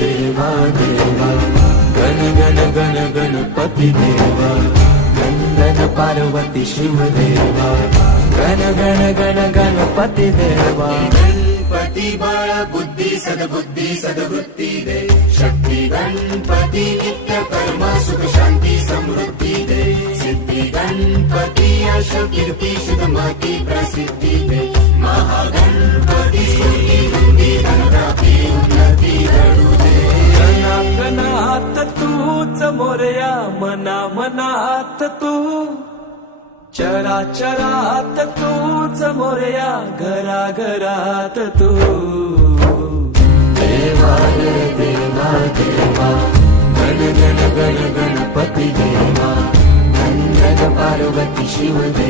देवा देवा गण गण गण गणपती देवा नंदन पार्वती शिव देवा गण गण गण गणपती देवा गणपती बळ बुद्धी सद्वृत्ती दे शक्ती गणपती नित्य कर्म सुख शांती समृद्धी दे सिद्धी गणपती यश कीर्ती शुभमती प्रसिद्धी दे महागणपती स्तुती वृद्धी धनप्राप्ती उन्नती घडू दे कणात तूच मोरया मना मनात तू चराचरात तूच मोरया घरा घरात तू देवा रे देवा देवा गण गण गण गणपती देवा नंदन पार्वती शिव देवा